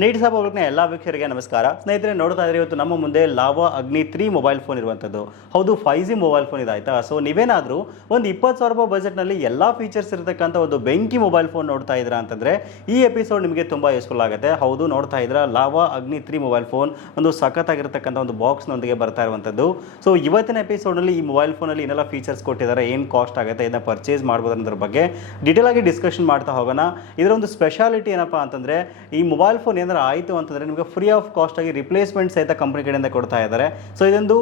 Neat Sab ಎಲ್ಲ ವೀಕ್ಷಕರಿಗೆ ನಮಸ್ಕಾರ. ಸ್ನೇಹಿತರೆ, ನೋಡ್ತಾ ಇದ್ರೆ, ಇವತ್ತು ನಮ್ಮ ಮುಂದೆ ಲಾವಾ ಅಗ್ನಿ ತ್ರೀ ಮೊಬೈಲ್ ಫೋನ್ ಇರುವಂಥದ್ದು. ಹೌದು ಫೈವ್ ಜಿ ಮೊಬೈಲ್ ಫೋನ್ ಇದೆ, ಆಯ್ತಾ? ಸೊ ನೀವೇನಾದರೂ ಒಂದು ಇಪ್ಪತ್ತು ಸಾವಿರ ರೂಪಾಯಿ ಬಜೆಟ್ನಲ್ಲಿ ಎಲ್ಲ ಫೀಚರ್ಸ್ ಇರತಕ್ಕಂಥ ಒಂದು ಬೆಂಕಿ ಮೊಬೈಲ್ ಫೋನ್ ನೋಡ್ತಾ ಇದ್ದೀರಾ ಅಂತಂದ್ರೆ, ಈ ಎಪಿಸೋಡ್ ನಿಮಗೆ ತುಂಬಾ ಯೂಸ್ಫುಲ್ ಆಗುತ್ತೆ. ಹೌದು, ನೋಡ್ತಾ ಇದ್ದೀರಾ, ಲಾವಾ ಅಗ್ನಿ ತ್ರೀ ಮೊಬೈಲ್ ಫೋನ್ ಒಂದು ಸಖತ್ತಾಗಿರ್ತಕ್ಕಂಥ ಒಂದು ಬಾಕ್ಸ್ ನೊಂದಿಗೆ ಬರ್ತಾ ಇರುವಂಥದ್ದು. ಸೊ ಇವತ್ತಿನ ಎಪಿಸೋಡ್ ಎಪಿಸೋಡ್ನಲ್ಲಿ ಈ ಮೊಬೈಲ್ ಫೋನಲ್ಲಿ ಏನೆಲ್ಲ ಫೀಚರ್ಸ್ ಕೊಟ್ಟಿದ್ದಾರೆ, ಏನು ಕಾಸ್ಟ್ ಆಗುತ್ತೆ ಇದನ್ನ ಪರ್ಚೇಸ್ ಮಾಡಬಹುದು ಅನ್ನೋದ್ರ ಬಗ್ಗೆ ಡೀಟೇಲ್ ಆಗಿ ಡಿಸ್ಕಷನ್ ಮಾಡ್ತಾ ಹೋಗೋಣ. ಇದರ ಒಂದು ಸ್ಪೆಷಾಲಿಟಿ ಏನಪ್ಪ ಅಂತಂದ್ರೆ, ಈ ಮೊಬೈಲ್ ಫೋನ್ ಏನಾರು ಆಯಿತು ಅಂತಂದರೆ ನಿಮಗೆ ಫ್ರೀ ಆಫ್ ಕಾಸ್ಟ್ ಆಗಿ ರಿಪ್ಲೇಸ್ಮೆಂಟ್ ಸಹಿತ ಕಂಪ್ನಿ ಕಡೆಯಿಂದ ಕೊಡ್ತಾ ಇದ್ದಾರೆ. ಸೊ ಇದೊಂದು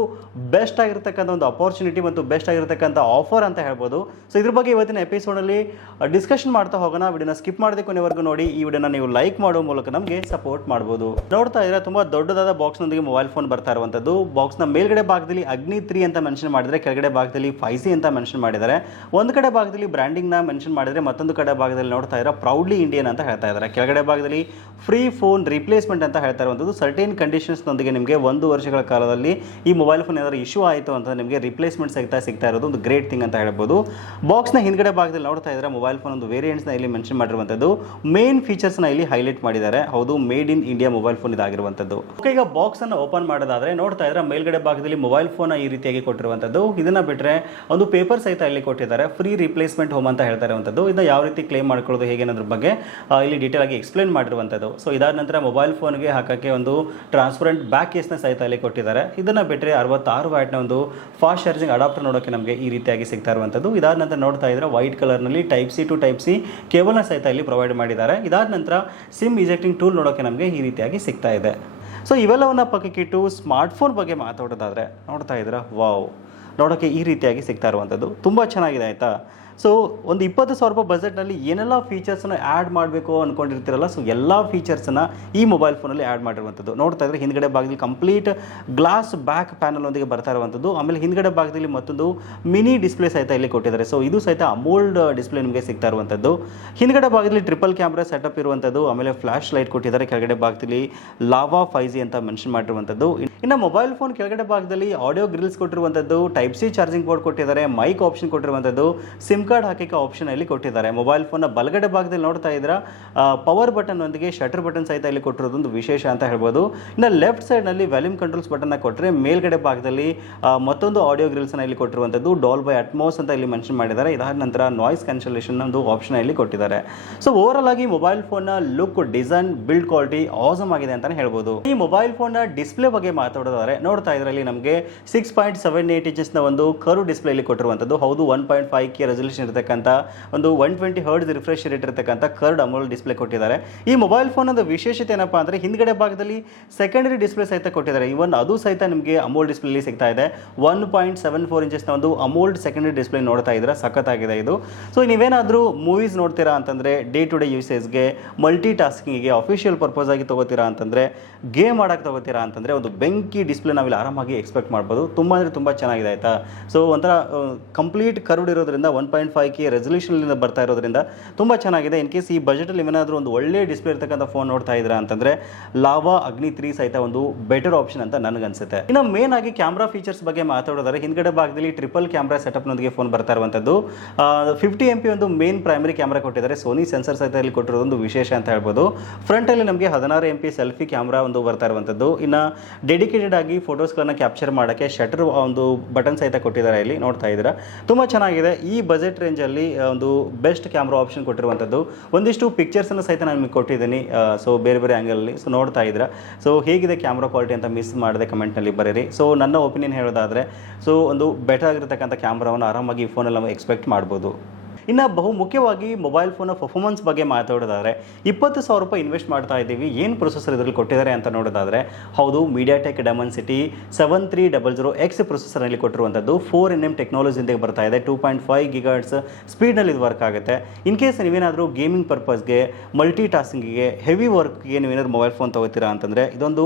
ಬೆಸ್ಟ್ ಆಗಿರ್ತಕ್ಕಂಥ ಒಂದು ಅಪರ್ಚುನಿಟಿ ಮತ್ತು ಬೆಸ್ಟ್ ಆಗಿರ್ತಕ್ಕಂಥ ಆಫರ್ ಅಂತ ಹೇಳ್ಬೋದು. ಸೊ ಇದ್ರ ಬಗ್ಗೆ ಇವತ್ತಿನ ಎಪಿಸೋಡಲ್ಲಿ ಡಿಸ್ಕಷನ್ ಮಾಡ್ತಾ ಹೋಗೋಣ. ವಿಡಿಯೋನ ಸ್ಕಿಪ್ ಮಾಡದೆ ಕೊನೆವರೆಗೂ ನೋಡಿ. ಈ ವಿಡಿಯೋನ ನೀವು ಲೈಕ್ ಮಾಡೋ ಮೂಲಕ ನಮಗೆ ಸಪೋರ್ಟ್ ಮಾಡ್ಬೋದು. ನೋಡ್ತಾ ಇದ್ರೆ ತುಂಬ ದೊಡ್ಡದಾದ ಬಾಕ್ಸ್ನೊಂದಿಗೆ ಮೊಬೈಲ್ ಫೋನ್ ಬರ್ತಾ ಇರುವಂಥದ್ದು ಬಾಕ್ಸ್ನ ಮೇಲ್ಗಡೆ ಭಾಗದಲ್ಲಿ ಅಗ್ನಿ ತ್ರೀ ಅಂತ ಮೆನ್ಷನ್ ಮಾಡಿದರೆ, ಕೆಳಗಡೆ ಭಾಗದಲ್ಲಿ ಫೈ ಸಿ ಅಂತ ಮೆನ್ಷನ್ ಮಾಡಿದ್ದಾರೆ. ಒಂದು ಕಡೆ ಭಾಗದಲ್ಲಿ ಬ್ರ್ಯಾಂಡಿಂಗ್ನ ಮೆನ್ಷನ್ ಮಾಡಿದರೆ, ಮತ್ತೊಂದು ಕಡೆ ಭಾಗದಲ್ಲಿ ನೋಡ್ತಾ ಇರೋ ಪ್ರೌಡ್ಲಿ ಇಂಡಿಯನ್ ಅಂತ ಹೇಳ್ತಾ ಇದ್ದಾರೆ. ಕೆಳಗಡೆ ಭಾಗದಲ್ಲಿ ಫ್ರೀ ಫೋನ್ ರಿಪ್ಲೇಸ್ಮೆಂಟ್ ಅಂತ ಹೇಳ್ತಾ ಇರುವಂಥದ್ದು ಸರ್ಟೇನ್ ಕಂಡೀಷನ್ಸ್ನೊಂದಿಗೆ ನಿಮಗೆ ಒಂದು ವರ್ಷಗಳ ಕಾಲದಲ್ಲಿ ಈ ಮೊಬೈಲ್ ಫೋನ್ ಏನಾದರೂ ಇಶ್ಯೂ ಆಯಿತು ಅಂತ ನಿಮಗೆ ರಿಪ್ಲೇಸ್ಮೆಂಟ್ ಸಹಿತ ಸಿಗ್ತಾ ಇರೋದು ಒಂದು ಗ್ರೇಟ್ ಥಿಂಗ್ ಅಂತ ಹೇಳ್ಬೋದು. ಬಾಕ್ಸ್ನ ಹಿಂದ್ಗಡೆ ಭಾಗದಲ್ಲಿ ನೋಡ್ತಾ ಇದ್ದಾರೆ ಮೊಬೈಲ್ ಫೋನ್ ಒಂದು ವೇರಿಯಂಟ್ಸ್ನ ಇಲ್ಲಿ ಮೆನ್ಷನ್ ಮಾಡಿರುವಂಥದ್ದು. ಮೇನ್ ಫೀಚರ್ಸ್ನ ಇಲ್ಲಿ ಹೈಲೈಟ್ ಮಾಡಿದ್ದಾರೆ. ಹೌದು made in India mobile phone ಇದಾಗಿರುವಂಥದ್ದು. Okay ಈಗ ಬಾಕ್ಸ್ ಅನ್ನು ಓಪನ್ ಮಾಡೋದಾದ್ರೆ ನೋಡ್ತಾ ಇದ್ರೆ ಮೇಲ್ಗಡೆ ಭಾಗದಲ್ಲಿ ಮೊಬೈಲ್ ಫೋನ್ ಈ ರೀತಿಯಾಗಿ ಕೊಟ್ಟಿರುವಂಥದ್ದು. ಇದನ್ನ ಬಿಟ್ಟರೆ ಒಂದು ಪೇಪರ್ ಸಹಿತ ಇಲ್ಲಿ ಕೊಟ್ಟಿದ್ದಾರೆ. ಫ್ರೀ ರಿಪ್ಲೇಸ್ಮೆಂಟ್ ಹೋಮ್ ಅಂತ ಹೇಳ್ತಾ ಇರುವಂಥದ್ದು. ಇದನ್ನ ಯಾವ ರೀತಿ ಕ್ಲೇಮ್ ಮಾಡ್ಕೊಳ್ಳೋದು, ಹೇಗೆ ಅನ್ನೋದ್ರ ಬಗ್ಗೆ ಇಲ್ಲಿ ಡೀಟೇಲ್ ಆಗಿ ಎಕ್ಸ್ಪ್ಲೇನ್ ಮಾಡಿರುವಂಥದ್ದು. ಸೊ ಇದಾದ ನಂತರ ಮೊಬೈಲ್ ಫೋನ್ಗೆ ಹಾಕೋಕ್ಕೆ ಒಂದು ಟ್ರಾನ್ಸ್ಪರೆಂಟ್ ಬ್ಯಾಕ್ ಕೇಸ್ನ ಸಹಿತ ಅಲ್ಲಿ ಕೊಟ್ಟಿದ್ದಾರೆ. ಇದನ್ನು ಬಿಟ್ಟರೆ ಅರವತ್ತಾರು ವ್ಯಾಟ್ನ ಒಂದು ಫಾಸ್ಟ್ ಚಾರ್ಜಿಂಗ್ ಅಡಾಪ್ಟರ್ ನೋಡೋಕ್ಕೆ ನಮಗೆ ಈ ರೀತಿಯಾಗಿ ಸಿಗ್ತಾ ಇರುವಂಥದ್ದು ಇದಾದ ನಂತರ ನೋಡ್ತಾ ಇದ್ರೆ white ಕಲರ್ನಲ್ಲಿ type C to type C ಕೇಬಲ್ನ ಸಹಿತ ಇಲ್ಲಿ ಪ್ರೊವೈಡ್ ಮಾಡಿದ್ದಾರೆ. ಇದಾದ ನಂತರ ಸಿಮ್ ಇಜೆಕ್ಟಿಂಗ್ ಟೂಲ್ ನೋಡೋಕ್ಕೆ ನಮಗೆ ಈ ರೀತಿಯಾಗಿ ಸಿಗ್ತಾ ಇದೆ. ಸೊ ಇವೆಲ್ಲವನ್ನು ಪಕ್ಕಕ್ಕಿಟ್ಟು ಸ್ಮಾರ್ಟ್ಫೋನ್ ಬಗ್ಗೆ ಮಾತಾಡೋದಾದರೆ ನೋಡ್ತಾ ಇದ್ದೀರಾ ವಾವ್ ನೋಡೋಕ್ಕೆ ಈ ರೀತಿಯಾಗಿ ಸಿಗ್ತಾ ಇರುವಂಥದ್ದು ತುಂಬ ಚೆನ್ನಾಗಿದೆ ಆಯಿತಾ? ಸೊ ಒಂದು ಇಪ್ಪತ್ತು ಸಾವಿರ ರೂಪಾಯಿ ಬಜೆಟ್ನಲ್ಲಿ ಏನೆಲ್ಲ ಫೀಚರ್ಸ್ನ ಆ್ಯಡ್ ಮಾಡಬೇಕು ಅಂದ್ಕೊಂಡಿರ್ತೀರಲ್ಲ ಸೊ ಎಲ್ಲ ಫೀಚರ್ಸನ್ನು ಈ ಮೊಬೈಲ್ ಫೋನಲ್ಲಿ ಆ್ಯಡ್ ಮಾಡಿರುವಂಥದ್ದು. ನೋಡ್ತಾ ಇದ್ರೆ ಹಿಂದ್ಗಡೆ ಭಾಗದಲ್ಲಿ ಕಂಪ್ಲೀಟ್ ಗ್ಲಾಸ್ ಬ್ಯಾಕ್ ಪ್ಯಾನಲ್ ಒಂದಿಗೆ ಬರ್ತಾ ಇರುವಂಥದ್ದು. ಆಮೇಲೆ ಹಿಂದ್ಗಡೆ ಭಾಗದಲ್ಲಿ ಮತ್ತೊಂದು ಮಿನಿ ಡಿಸ್ಪ್ಲೇ ಸಹಿತ ಇಲ್ಲಿ ಕೊಟ್ಟಿದ್ದಾರೆ. ಸೊ ಇದು ಸಹಿತ ಅಮೋಲ್ಡ್ ಡಿಸ್ಪ್ಲೇ ನಿಮಗೆ ಸಿಗ್ತಾ ಇರುವಂಥದ್ದು. ಹಿಂದ್ಗಡೆ ಭಾಗದಲ್ಲಿ ಟ್ರಿಪಲ್ ಕ್ಯಾಮ್ರಾ ಸೆಟಪ್ ಇರುವಂಥದ್ದು. ಆಮೇಲೆ ಫ್ಲಾಶ್ ಲೈಟ್ ಕೊಟ್ಟಿದ್ದಾರೆ. ಕೆಳಗಡೆ ಭಾಗದಲ್ಲಿ ಲಾವಾ ಫೈ ಜಿ ಅಂತ ಮೆನ್ಷನ್ ಮಾಡಿರುವಂಥದ್ದು. ಇನ್ನು ಮೊಬೈಲ್ ಫೋನ್ ಕೆಳಗಡೆ ಭಾಗದಲ್ಲಿ ಆಡಿಯೋ ಗ್ರಿಲ್ಸ್ ಕೊಟ್ಟಿರುವಂಥದ್ದು. ಟೈಪ್ ಸಿ ಚಾರ್ಜಿಂಗ್ ಬೋರ್ಡ್ ಕೊಟ್ಟಿದ್ದಾರೆ. ಮೈಕ್ ಆಪ್ಷನ್ ಕೊಟ್ಟಿರುವಂಥದ್ದು. ಸಿಮ್ ಕಾರ್ಡ್ ಹಾಕಿಕ್ಕೆ ಆಪ್ಷನ್ ಇಲ್ಲಿ ಕೊಟ್ಟಿದ್ದಾರೆ. ಮೊಬೈಲ್ ಫೋನ್ನ ಬಲಗಡೆ ಭಾಗದಲ್ಲಿ ನೋಡ್ತಾ ಇದ್ರ ಪವರ್ ಬಟನ್ ಒಂದಿಗೆ ಶಟರ್ ಬಟನ್ ಸಹಿತ ಇಲ್ಲಿ ಕೊಟ್ಟಿರೋದೊಂದು ವಿಶೇಷ ಅಂತ ಹೇಳ್ಬೋದು. ಇನ್ನು ಲೆಫ್ಟ್ ಸೈಡ್ನಲ್ಲಿ ವ್ಯಾಲ್ಯೂಮ್ ಕಂಟ್ರೋಲ್ಸ್ ಬಟನ್ನ ಕೊಟ್ಟರೆ ಮೇಲ್ಗಡೆ ಭಾಗದಲ್ಲಿ ಮತ್ತೊಂದು ಆಡಿಯೋ ಗ್ರಿಲ್ಸ್ನ ಇಲ್ಲಿ ಕೊಟ್ಟಿರುವಂಥದ್ದು ಡಾಲ್ ಬೈ ಅಟ್ಮೋಸ್ ಅಂತ ಇಲ್ಲಿ ಮೆನ್ಷನ್ ಮಾಡಿದ್ದಾರೆ. ಇದಾದ ನಂತರ ನಾಯ್ಸ್ ಕ್ಯಾನ್ಸಲೇಷನ್ ಒಂದು ಆಪ್ಷನ್ ಇಲ್ಲಿ ಕೊಟ್ಟಿದ್ದಾರೆ. ಸೊ ಓವರ್ ಆಗಿ ಮೊಬೈಲ್ ಫೋನ್ನ look design build quality awesome ಆಗಿದೆ ಅಂತ ಹೇಳ್ಬೋದು. ಈ ಮೊಬೈಲ್ ಫೋನ್ನ ಡಿಸ್ಪ್ಲೇ ಬಗ್ಗೆ ಮಾತಾಡೋದಾದ್ರೆ, ನೋಡ್ತಾ ಇದರಲ್ಲಿ ನಮಗೆ ಸಿಕ್ಸ್ ಪಾಯಿಂಟ್ ಸೆವೆನ್ ಏಟ್ ಇಂಚಸ್ನ ಒಂದು ಕರು ಡಿಸ್ಪ್ಲೇ ಇಲ್ಲಿ ಕೊಟ್ಟಿರುವಂಥದ್ದು. ಹೌದು one point five K resolution ಇರತಕ್ಕಂಥ ಒಂದು one twenty hertz refresh rate ಇರತಕ್ಕಂಥ ಕರ್ಡ್ ಅಮೋಲ್ ಡಿಸ್ಪ್ಲೇ ಕೊಟ್ಟಿದ್ದಾರೆ. ಈ ಮೊಬೈಲ್ ಫೋನ್ ಒಂದು ವಿಶೇಷತೆ ಏನಪ್ಪಾ ಅಂದರೆ ಹಿಂದ್ಗಡೆ ಭಾಗದಲ್ಲಿ ಸೆಕೆಂಡರಿ ಡಿಸ್ಪ್ಲೇ ಸಹಿತ ಕೊಟ್ಟಿದ್ದಾರೆ. ಇವನ್ ಅದು ಸಹಿತ ನಿಮಗೆ ಅಮೋಲ್ ಡಿಸ್ಪ್ಲೇಲಿ ಸಿಗ್ತಾ ಇದೆ. ಒನ್ ಪಾಯಿಂಟ್ ಸೆವೆನ್ ಫೋರ್ ಇಂಚಸ್ನ ಒಂದು ಅಮೋಲ್ಡ್ ಸೆಕೆಂಡರಿ ಡಿಸ್ಪ್ಲೇ ನೋಡ್ತಾ ಇದ್ರೆ ಸಖತ್ತಾಗಿದೆ ಇದು. ಸೊ ನೀವೇನಾದರೂ ಮೂವೀಸ್ ನೋಡ್ತೀರಾ ಅಂತಂದರೆ ಡೇ ಟು ಡೇ ಯೂಸೇಜ್ಗೆ ಮಲ್ಟಿ ಟಾಸ್ಕಿಂಗಿಗೆ ಅಫಿಷಿಯಲ್ ಪರ್ಪಸ್ ಆಗಿ ತೊಗೋತೀರಾ ಅಂತಂದರೆ ಗೇಮ್ ಆಡಕ್ಕೆ ತೊಗೋತೀರಾ ಅಂತಂದರೆ ಒಂದು ಬೆಂಕಿ ಡಿಸ್ಪ್ಲೇ ನಾವಿಲ್ಲಿ ಆರಾಮಾಗಿ ಎಕ್ಸ್ಪೆಕ್ಟ್ ಮಾಡ್ಬೋದು. ತುಂಬ ಅಂದರೆ ತುಂಬ ಚೆನ್ನಾಗಿದೆ ಆಯಿತಾ? ಸೊ ಒಂಥರ ಕಂಪ್ಲೀಟ್ ಕರ್ಡ್ ಇರೋದ್ರಿಂದ ಒನ್ ಪಾಯಿಂಟ್ ಫೈವ್ ಕೆ ರೆಸಲ್ಯೂಷನ್ಲಿಂದ ಬರ್ತಾ ಇರೋದ್ರಿಂದ ತುಂಬ ಚೆನ್ನಾಗಿದೆ. ಇನ್ ಕೇಸ್ ಈ ಬಜೆಟಲ್ಲಿ ಏನಾದರೂ ಒಂದು ಒಳ್ಳೆ ಡಿಸ್ಪ್ಲೇ ಇರ್ತಕ್ಕಂಥ ಫೋನ್ ನೋಡ್ತಾ ಇದ್ದೀರಾ ಅಂತಂದರೆ ಲಾವಾ ಅಗ್ನಿ ತ್ರೀ ಸಹಿತ ಒಂದು ಬೆಟರ್ ಆಪ್ಷನ್ ಅಂತ ನನಗನ್ಸುತ್ತೆ. ಇನ್ನು ಮೇನ್ ಆಗಿ ಕ್ಯಾಮ್ರಾ ಫೀಚರ್ಸ್ ಬಗ್ಗೆ ಮಾತಾಡೋದಾದ್ರೆ, ಹಿಂದ್ಗಡೆ ಭಾಗದಲ್ಲಿ ಟ್ರಿಪಲ್ ಕ್ಯಾಮ್ರಾ ಸೆಟಪ್ನೊಂದಿಗೆ ಫೋನ್ ಬರ್ತಾ ಇರುವಂಥದ್ದು. ಫಿಫ್ಟಿ ಎಂ ಪಿ ಒಂದು ಮೇನ್ ಪ್ರೈಮರಿ ಕ್ಯಾಮ್ರಾ ಕೊಟ್ಟಿದ್ದಾರೆ. ಸೋನಿ ಸೆನ್ಸರ್ ಸಹಿತ ಇಲ್ಲಿ ಕೊಟ್ಟಿರೋದು ಒಂದು ವಿಶೇಷ ಅಂತ ಹೇಳ್ಬೋದು. ಫ್ರಂಟಲ್ಲಿ ನಮಗೆ ಹದಿನಾರು ಎಂ ಪಿ ಸೆಲ್ಫಿ ಕ್ಯಾಮ್ರಾ ಒಂದು ಬರ್ತಾ ಇರುವಂಥದ್ದು. ಇನ್ನು ಡೆಡಿಕೇಟೆಡ್ ಆಗಿ ಫೋಟೋಸ್ಗಳನ್ನ ಕ್ಯಾಪ್ಚರ್ ಮಾಡೋಕ್ಕೆ ಶಟರ್ ಒಂದು ಬಟನ್ ಸಹಿತ ಕೊಟ್ಟಿದ್ದಾರೆ ಇಲ್ಲಿ. ನೋಡ್ತಾ ಇದ್ದೀರಾ? ತುಂಬ ಚೆನ್ನಾಗಿದೆ. ಈ ಬಜೆಟ್ ರೇಂಜಲ್ಲಿ ಒಂದು ಬೆಸ್ಟ್ ಕ್ಯಾಮ್ರಾ ಆಪ್ಷನ್ ಕೊಟ್ಟಿರುವಂಥದ್ದು. ಒಂದಿಷ್ಟು ಪಿಕ್ಚರ್ಸನ್ನು ಸಹಿತ ನಾನು ನಿಮಗೆ ಕೊಟ್ಟಿದ್ದೀನಿ. ಸೊ ಬೇರೆ ಬೇರೆ ಆ್ಯಂಗಲಲ್ಲಿ ಸೊ ನೋಡ್ತಾ ಇದ್ದೀರಾ. ಸೊ ಹೇಗಿದೆ ಕ್ಯಾಮ್ರಾ ಕ್ವಾಲಿಟಿ ಅಂತ ಮಿಸ್ ಮಾಡದೆ ಕಮೆಂಟ್ನಲ್ಲಿ ಬರೀರಿ. ಸೊ ನನ್ನ ಒಪಿನಿಯನ್ ಹೇಳೋದಾದರೆ ಸೊ ಒಂದು ಬೆಟರ್ ಆಗಿರತಕ್ಕಂಥ ಕ್ಯಾಮ್ರಾವನ್ನು ಆರಾಮಾಗಿ ಈ ಫೋನಲ್ಲಿ ನಾವು ಎಕ್ಸ್ಪೆಕ್ಟ್ ಮಾಡ್ಬೋದು. ಇನ್ನು ಬಹು ಮುಖ್ಯವಾಗಿ ಮೊಬೈಲ್ ಫೋನ್ನ ಪರ್ಫಾರ್ಮೆನ್ಸ್ ಬಗ್ಗೆ ಮಾತಾಡೋದಾದರೆ ಇಪ್ಪತ್ತು ಸಾವಿರ ರೂಪಾಯಿ ಇನ್ವೆಸ್ಟ್ ಮಾಡ್ತಾ ಇದ್ದೀವಿ. ಏನು ಪ್ರೊಸೆಸರ್ ಇದರಲ್ಲಿ ಕೊಟ್ಟಿದ್ದಾರೆ ಅಂತ ನೋಡೋದಾದರೆ ಹೌದು MediaTek Dimensity seven three double zero X ಪ್ರೊಸೆಸರ್ನಲ್ಲಿ ಕೊಟ್ಟಿರುವಂಥದ್ದು. ಫೋರ್ ಎನ್ ಎಂ ಟೆಕ್ನಾಲಜಿಯಿಂದ ಬರ್ತಾ ಇದೆ. ಟೂ ಪಾಯಿಂಟ್ ಫೈವ್ ಗಿಗಾರ್ಡ್ಸ್ ಸ್ಪೀಡ್ನಲ್ಲಿ ಇದು ವರ್ಕ್ ಆಗುತ್ತೆ. ಇನ್ ಕೇಸ್ ನೀವೇನಾದರೂ ಗೇಮಿಂಗ್ ಪರ್ಪಸ್ಗೆ ಮಲ್ಟಿ ಟಾಸ್ಕಿಂಗಿಗೆ ಹೆವಿ ವರ್ಕ್ಗೆ ನೀವೇನಾದ್ರು ಮೊಬೈಲ್ ಫೋನ್ ತಗೋತೀರಾ ಅಂತಂದರೆ ಇದೊಂದು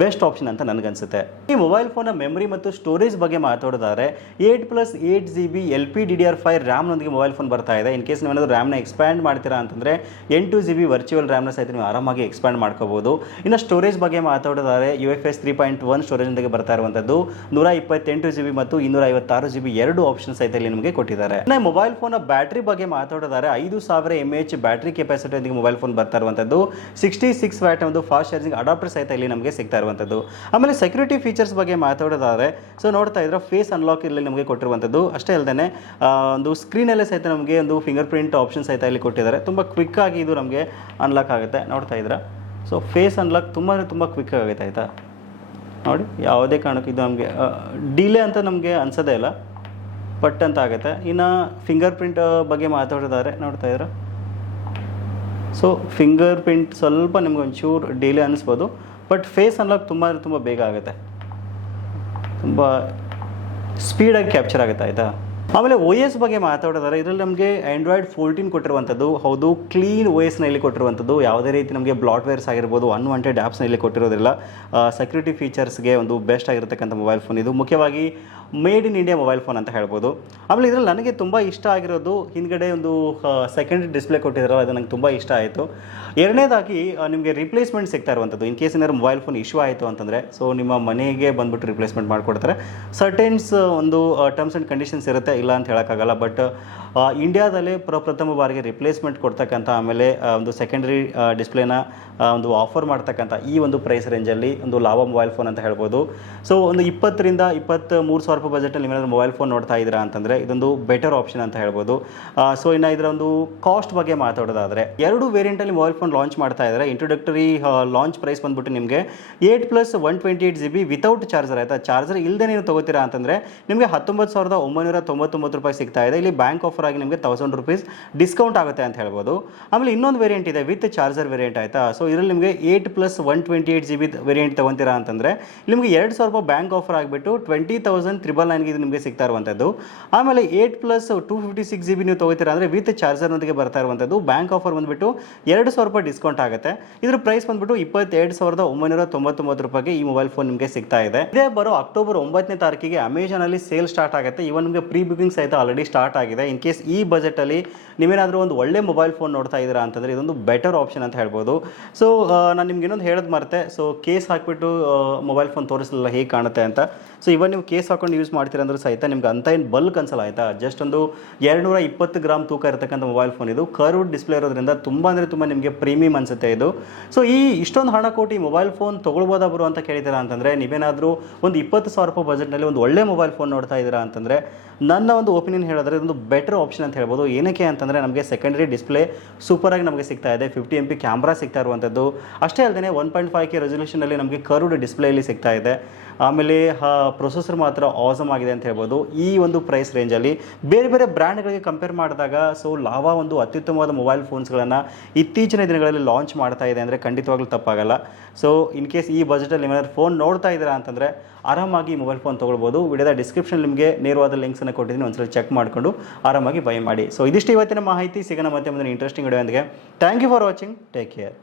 ಬೆಸ್ಟ್ ಆಪ್ಷನ್ ಅಂತ ನನಗನ್ಸುತ್ತೆ. ಈ ಮೊಬೈಲ್ ಫೋನ್ನ ಮೆಮರಿ ಮತ್ತು ಸ್ಟೋರೇಜ್ ಬಗ್ಗೆ ಮಾತಾಡೋದಾದರೆ eight plus eight G B L P D D R five ರ್ಯಾಮ್ನೊಂದಿಗೆ mobile phone ಬರ್ತಾ ಇದೆ. ಇನ್ ಕೇಸ್ ನೀವೇನಾದರೂ ರ್ಯಾಮ್ನ ಎಕ್ಸ್ಪ್ಯಾಂಡ್ ಮಾಡ್ತೀರಾ ಅಂತಂದರೆ ಎಂಟು ಜಿ ಬಿ ವರ್ಚುವಲ್ ರ್ಯಾಮ್ನ ಸಹಿತ ನೀವು ಆರಾಮಾಗಿ ಎಕ್ಸ್ಪ್ಯಾಂಡ್ ಮಾಡ್ಕೋಬೋದು ಇನ್ನು ಸ್ಟೋರೇಜ್ ಬಗ್ಗೆ ಮಾತಾಡೋದಾದರೆ U F S three point one ಸ್ಟೋರೇಜ್ನೊಂದಿಗೆ ಬರ್ತಾ ಇರುವಂಥದ್ದು ನೂರ ಇಪ್ಪತ್ತೆಂಟು ಜಿ ಬಿ ಮತ್ತು ಇನ್ನೂರ ಐವತ್ತಾರು ಜಿ ಬಿ ಎರಡು ಆಪ್ಷನ್ ಸಹಿತ ಇಲ್ಲಿ ನಿಮಗೆ ಕೊಟ್ಟಿದ್ದಾರೆ. ಇನ್ನು ಮೊಬೈಲ್ ಫೋನ್ನ ಬ್ಯಾಟ್ರಿ ಬಗ್ಗೆ ಮಾತಾಡೋದಾದರೆ ಐದು ಸಾವಿರ ಎಂ ಎಚ್ ಬ್ಯಾಟ್ರಿ ಕೆಪಾಸಿಟಿಯೊಂದಿಗೆ ಮೊಬೈಲ್ ಫೋನ್ ಬರ್ತಾ ಇರುವಂಥದ್ದು ಸಿಕ್ಸ್ಟಿ ಸಿಕ್ಸ್ ವ್ಯಾಟ್ ಒಂದು ಫಾಸ್ಟ್ ಚಾರ್ಜಿಂಗ್ ಅಡಾಪ್ಟರ್ ಸಹಿತ ಇಲ್ಲಿ ನಮಗೆ ಸಿಗ್ತಾ ಇರುವಂಥದ್ದು ಆಮೇಲೆ ಸೆಕ್ಯೂರಿಟಿ ಫೀಚರ್ಸ್ ಬಗ್ಗೆ ಮಾತಾಡೋದಾದರೆ ಸೊ ನೋಡ್ತಾ ಇದ್ರೆ ಫೇಸ್ ಅನ್ಲಾಕ್ ಇಲ್ಲಿ ನಮಗೆ ಕೊಟ್ಟಿರುವಂಥದ್ದು ಅಷ್ಟೇ ಅಲ್ಲದೆ ಒಂದು ಸ್ಕ್ರೀನಲ್ಲೇ ಸಹಿತ ನಮಗೆ ಒಂದು ಫಿಂಗರ್ ಪ್ರಿಂಟ್ ಆಪ್ಷನ್ ಸಹಿತ ಇಲ್ಲಿ ಕೊಟ್ಟಿದ್ದಾರೆ. ತುಂಬ ಕ್ವಿಕ್ ಆಗಿ ಇದು ನಮಗೆ ಅನ್ಲಾಕ್ ಆಗುತ್ತೆ. ನೋಡ್ತಾ ಇದ್ರೆ ಸೊ ಫೇಸ್ ಅನ್ಲಾಕ್ ತುಂಬ ತುಂಬ ಕ್ವಿಕ್ ಆಗುತ್ತೆ ಆಯಿತಾ? ನೋಡಿ, ಯಾವುದೇ ಕಾರಣಕ್ಕೆ ಇದು ನಮಗೆ ಡಿಲೇ ಅಂತ ನಮಗೆ ಅನ್ಸೋದೇ ಇಲ್ಲ. ಪಟ್ ಅಂತ ಆಗುತ್ತೆ. ಇನ್ನು ಫಿಂಗರ್ ಪ್ರಿಂಟ್ ಬಗ್ಗೆ ಮಾತಾಡೋದಾದ್ರೆ ನೋಡ್ತಾ ಇದ್ದೀರಾ? ಸೊ ಫಿಂಗರ್ ಪ್ರಿಂಟ್ ಸ್ವಲ್ಪ ನಿಮ್ಗೆ ಒಂಚೂರು ಡಿಲೇ ಅನಿಸ್ಬೋದು. ಬಟ್ ಫೇಸ್ ಅನ್ಲಾಕ್ ತುಂಬ ಅಂದರೆ ತುಂಬ ಬೇಗ ಆಗುತ್ತೆ. ತುಂಬ ಸ್ಪೀಡಾಗಿ ಕ್ಯಾಪ್ಚರ್ ಆಗುತ್ತೆ, ಆಯಿತಾ? ಆಮೇಲೆ ಓ ಎಸ್ ಬಗ್ಗೆ ಮಾತಾಡೋದಾದ್ರೆ, ಇದರಲ್ಲಿ ನಮಗೆ ಆ್ಯಂಡ್ರಾಯ್ಡ್ ಫೋರ್ಟೀನ್ ಕೊಟ್ಟಿರುವಂಥದ್ದು, ಹೌದು ಕ್ಲೀನ್ ಓ ಎಸ್ನ ಇಲ್ಲಿ ಕೊಟ್ಟಿರುವಂಥದ್ದು, ಯಾವುದೇ ರೀತಿ ನಮಗೆ ಬ್ಲಾಟ್ವೇರ್ಸ್ ಆಗಿರ್ಬೋದು ಅನ್ವಾಂಟೆಡ್ ಆ್ಯಪ್ಸ್ನ ಕೊಟ್ಟಿರೋದಿಲ್ಲ. ಸೆಕ್ಯೂರಿಟಿ ಫೀಚರ್ಸ್ಗೆ ಒಂದು ಬೆಸ್ಟ್ ಆಗಿರತಕ್ಕಂಥ ಮೊಬೈಲ್ ಫೋನ್ ಇದು. ಮುಖ್ಯವಾಗಿ made in India mobile phone ಅಂತ ಹೇಳ್ಬೋದು. ಆಮೇಲೆ ಇದರಲ್ಲಿ ನನಗೆ ತುಂಬ ಇಷ್ಟ ಆಗಿರೋದು ಹಿಂದ್ಗಡೆ ಒಂದು ಸೆಕೆಂಡ್ ಡಿಸ್ಪ್ಲೇ ಕೊಟ್ಟಿದ್ದಾರೆ ಅದು ನಂಗೆ ತುಂಬ ಇಷ್ಟ ಆಯಿತು. ಎರಡನೇದಾಗಿ ನಿಮಗೆ ರಿಪ್ಲೇಸ್ಮೆಂಟ್ ಸಿಗ್ತಾ ಇರುವಂಥದ್ದು. ಇನ್ ಕೇಸ್ ಏನಾದ್ರು ಮೊಬೈಲ್ ಫೋನ್ ಇಶ್ಯೂ ಆಯಿತು ಅಂತಂದರೆ ಸೊ ನಿಮ್ಮ ಮನೆಗೆ ಬಂದ್ಬಿಟ್ಟು ರಿಪ್ಲೇಸ್ಮೆಂಟ್ ಮಾಡಿಕೊಡ್ತಾರೆ. ಸರ್ಟೆನ್ಸ್ ಒಂದು ಟರ್ಮ್ಸ್ ಆ್ಯಂಡ್ ಕಂಡೀಷನ್ಸ್ ಇರುತ್ತೆ, ಇಲ್ಲ ಅಂತ ಹೇಳೋಕ್ಕಾಗಲ್ಲ ಬಟ್ ಇಂಡಿಯಾದಲ್ಲೇ ಪ್ರಪ್ರಥಮ ಬಾರಿಗೆ ರಿಪ್ಲೇಸ್ಮೆಂಟ್ ಕೊಡ್ತಕ್ಕಂಥ, ಆಮೇಲೆ ಒಂದು ಸೆಕೆಂಡರಿ ಡಿಸ್ಪ್ಲೇನ ಒಂದು ಆಫರ್ ಮಾಡ್ತಕ್ಕಂಥ ಈ ಒಂದು ಪ್ರೈಸ್ ರೇಂಜಲ್ಲಿ ಒಂದು ಲಾವ ಮೊಬೈಲ್ ಫೋನ್ ಅಂತ ಹೇಳ್ಬೋದು. ಸೊ ಒಂದು ಇಪ್ಪತ್ತರಿಂದ ಇಪ್ಪತ್ತ್ ಮೂರು ಸಾವಿರ ರೂಪಾಯಿ ಬಜೆಟಲ್ಲಿ ಮೊಬೈಲ್ ಫೋನ್ ನೋಡ್ತಾ ಇದ್ದೀರಾ ಅಂತಂದರೆ ಇದೊಂದು ಬೆಟರ್ ಆಪ್ಷನ್ ಅಂತ ಹೇಳ್ಬೋದು. ಸೊ ಇನ್ನು ಇದರ ಒಂದು ಕಾಸ್ಟ್ ಬಗ್ಗೆ ಮಾತಾಡೋದಾದರೆ ಎರಡು ವೇರಿಯಂಟಲ್ಲಿ ಮೊಬೈಲ್ ಫೋನ್ ಲಾಂಚ್ ಮಾಡ್ತಾ ಇದ್ದಾರೆ. ಇಂಟ್ರೊಡಕ್ಟರಿ ಲಾಂಚ್ ಪ್ರೈಸ್ ಬಂದ್ಬಿಟ್ಟು ನಿಮಗೆ eight plus one twenty eight G B without charger ಆಯಿತಾ? ಚಾರ್ಜರ್ ಇಲ್ಲದೆ ನೀವು ತಗೋತೀರಾ ಅಂತಂದರೆ ನಿಮಗೆ ಹತ್ತೊಂಬತ್ತು ಸಾವಿರದ ಒಂಬೈನೂರ ತೊಂಬತ್ತೊಂಬತ್ತು ರೂಪಾಯಿ ಸಿಗ್ತಾ ಇದೆ. ಇಲ್ಲಿ ಬ್ಯಾಂಕ್ ಆಫರ್ ಆಗಿ ನಿಮಗೆ ತೌಸಂಡ್ ರುಪೀಸ್ ಡಿಸ್ಕೌಂಟ್ ಆಗುತ್ತೆ ಅಂತ ಹೇಳ್ಬೋದು. ಆಮೇಲೆ ಇನ್ನೊಂದು ವೇರಿಯಂಟ್ ಇದೆ ವಿತ್ ಚಾರ್ಜರ್ ವೇರಿಯಂಟ್ ಆಯಿತಾ? ಸೊ ಇದರಲ್ಲಿ ನಿಮಗೆ eight plus one twenty eight G B variant ತೊಗೊತೀರಾ ಅಂತಂದರೆ ನಿಮಗೆ ಎರಡು ಸಾವಿರ ರೂಪಾಯಿ ಬ್ಯಾಂಕ್ ಆಫರ್ ಆಗಿಬಿಟ್ಟು ಟ್ವೆಂಟಿ ತೌಸಂಡ್ ತ್ರಿಬಲ್ ನೈನ್ಗೆ ಇದು ನಿಮಗೆ ಸಿಗ್ತಾ ಇರುವಂಥದ್ದು ಆಮೇಲೆ eight plus two fifty six G B ನೀವು ತೊಗೋತೀರಾ ಅಂದರೆ ವಿತ್ ಚಾರ್ಜರ್ನೊಂದಿಗೆ ಬರ್ತಾ ಇರುವಂಥದ್ದು ಬ್ಯಾಂಕ್ ಆಫರ್ ಬಂದುಬಿಟ್ಟು ಎರಡು ಸಾವಿರ ರೂಪಾಯಿ ಡಿಸ್ಕೌಂಟ್ ಆಗುತ್ತೆ. ಇದ್ರ ಪ್ರೈಸ್ ಬಂದ್ಬಿಟ್ಟು ಇಪ್ಪತ್ತೆರಡು ಸಾವಿರದ ಒಂಬೈನೂರ ತೊಂಬತ್ತೊಂಬತ್ತು ರೂಪಾಯಿಗೆ ಈ ಮೊಬೈಲ್ ಫೋನ್ ನಿಮಗೆ ಸಿಗ್ತಾ ಇದೆ. ಇದೇ ಬರೋ ಅಕ್ಟೋಬರ್ ಒಂಬತ್ತನೇ ತಾರೀಕಿಗೆ ಅಮೆಝಾನಲ್ಲಿ ಸೇಲ್ ಸ್ಟಾರ್ಟ್ ಆಗುತ್ತೆ. ಇವನ್ ನಿಮಗೆ ಪ್ರೀ ಬುಕಿಂಗ್ ಸಹಿತ ಆಲ್ರೆಡಿ ಸ್ಟಾರ್ಟ್ ಆಗಿದೆ. ಇನ್ ಕೇಸ್ ಈ ಬಜೆಟಲ್ಲಿ ನೀವೇನಾದರೂ ಒಂದು ಒಳ್ಳೆ ಮೊಬೈಲ್ ಫೋನ್ ನೋಡ್ತಾ ಇದ್ದೀರಾ ಅಂತಂದರೆ ಇದೊಂದು ಬೆಟರ್ ಆಪ್ಷನ್ ಅಂತ ಹೇಳ್ಬೋದು. ಸೊ ನಾನು ನಿಮ್ಗೆ ಇನ್ನೊಂದು ಹೇಳೋದು ಮರ್ತೆ. ಸೊ ಕೇಸ್ ಹಾಕಿಬಿಟ್ಟು ಮೊಬೈಲ್ ಫೋನ್ ತೋರಿಸಲಿಲ್ಲ ಹೇಗೆ ಕಾಣುತ್ತೆ ಅಂತ. ಸೊ ಇವನ್ ನೀವು ಕೇಸ್ ಹಾಕೊಂಡು ಯೂಸ್ ಮಾಡ್ತೀರಂದ್ರೂ ಸಹಿತ ನಿಮ್ಗೆ ಅಂತ ಏನು ಬಲ್ಕ್ ಅನ್ಸಲ್ಲ, ಆಯಿತಾ? ಜಸ್ಟ್ ಒಂದು ಎರಡುನೂರ ಇಪ್ಪತ್ತು ಗ್ರಾಮ್ ತೂಕ ಇರತಕ್ಕಂಥ ಮೊಬೈಲ್ ಫೋನ್ ಇದು. ಕರ್ವ್ಡ್ ಡಿಸ್ಪ್ಲೇ ಇರೋದ್ರಿಂದ ತುಂಬ ಅಂದರೆ ತುಂಬ ನಿಮಗೆ ಪ್ರೀಮಿಯಂ ಅನಿಸುತ್ತೆ ಇದು. ಸೊ ಈ ಇಷ್ಟೊಂದು ಹಣ ಕೊಟ್ಟು ಮೊಬೈಲ್ ಫೋನ್ ತೊಗೊಳ್ಬೋದಾ ಬರು ಅಂತ ಕೇಳ್ತೀರಾ ಅಂತಂದರೆ, ನೀವೇನಾದರೂ ಒಂದು ಇಪ್ಪತ್ತು ಸಾವಿರ ರೂಪಾಯಿ ಬಜೆಟ್ನಲ್ಲಿ ಒಂದು ಒಳ್ಳೆ ಮೊಬೈಲ್ ಫೋನ್ ನೋಡ್ತಾ ಇದ್ದೀರಾ ಅಂತಂದರೆ, ನನ್ನ ಒಂದು ಒಪಿನಿಯನ್ ಹೇಳಿದ್ರೆ ಇದೊಂದು ಬೆಟರ್ ಆಪ್ಷನ್ ಅಂತ ಹೇಳ್ಬೋದು. ಏನಕ್ಕೆ ಅಂತಂದರೆ, ನಮಗೆ ಸೆಕೆಂಡರಿ ಡಿಸ್ಪ್ಲೇ ಸೂಪರಾಗಿ ನಮಗೆ ಸಿಗ್ತಾ ಇದೆ. ಫಿಫ್ಟಿ ಎಂ ಪಿ ಕ್ಯಾಮ್ರಾ ಸಿಗ್ತಾ ಇರುವಂಥದ್ದು. ಅಷ್ಟೇ ಅಲ್ಲದೆ ಒನ್ ಪಾಯಿಂಟ್ ಫೈವ್ ಕೆ ರೆಸೊಲ್ಯೂಷನಲ್ಲಿ ನಮಗೆ ಕರ್ವ್ಡ್ ಡಿಸ್ಪ್ಲೇಯಲ್ಲಿ ಸಿಗ್ತಾ ಇದೆ. ಆಮೇಲೆ ಪ್ರೊಸೆಸರ್ ಮಾತ್ರ ಆಸಮ್ ಆಗಿದೆ ಅಂತ ಹೇಳ್ಬೋದು. ಈ ಒಂದು ಪ್ರೈಸ್ ರೇಂಜಲ್ಲಿ ಬೇರೆ ಬೇರೆ ಬ್ರ್ಯಾಂಡ್ಗಳಿಗೆ ಕಂಪೇರ್ ಮಾಡಿದಾಗ ಸೊ ಲಾವಾ ಒಂದು ಅತ್ಯುತ್ತಮವಾದ ಮೊಬೈಲ್ ಫೋನ್ಸ್ಗಳನ್ನು ಇತ್ತೀಚಿನ ದಿನಗಳಲ್ಲಿ ಲಾಂಚ್ ಮಾಡ್ತಾ ಇದೆ ಅಂದರೆ ಖಂಡಿತವಾಗ್ಲೂ ತಪ್ಪಾಗಲ್ಲ. ಸೊ ಇನ್ ಕೇಸ್ ಈ ಬಜೆಟಲ್ಲಿ ಏನಾದ್ರು ಫೋನ್ ನೋಡ್ತಾ ಇದ್ದೀರಾ ಅಂತಂದರೆ ಆರಾಮಾಗಿ ಮೊಬೈಲ್ ಫೋನ್ ತೊಗೊಳ್ಬೋದು. ವಿಡಿಯೋದ ಡಿಸ್ಕ್ರಿಪ್ಷನ್ ನಿಮಗೆ ನೇರವಾದ ಲಿಂಕ್ಸನ್ನು ಕೊಟ್ಟಿದ್ದೀನಿ. ಒಂದ್ಸಲ ಚೆಕ್ ಮಾಡಿಕೊಂಡು ಆರಾಮಾಗಿ ಬೈ ಮಾಡಿ. ಸೊ ಇದಿಷ್ಟು ಇವತ್ತಿನ ಮಾಹಿತಿ. ಸಿಗೋಣ ಮತ್ತೆ ಮುಂದಿನ ಇಂಟ್ರೆಸ್ಟಿಂಗ್ ವಿಡಿಯೋ ಒಂದಿಗೆ thank you for watching take care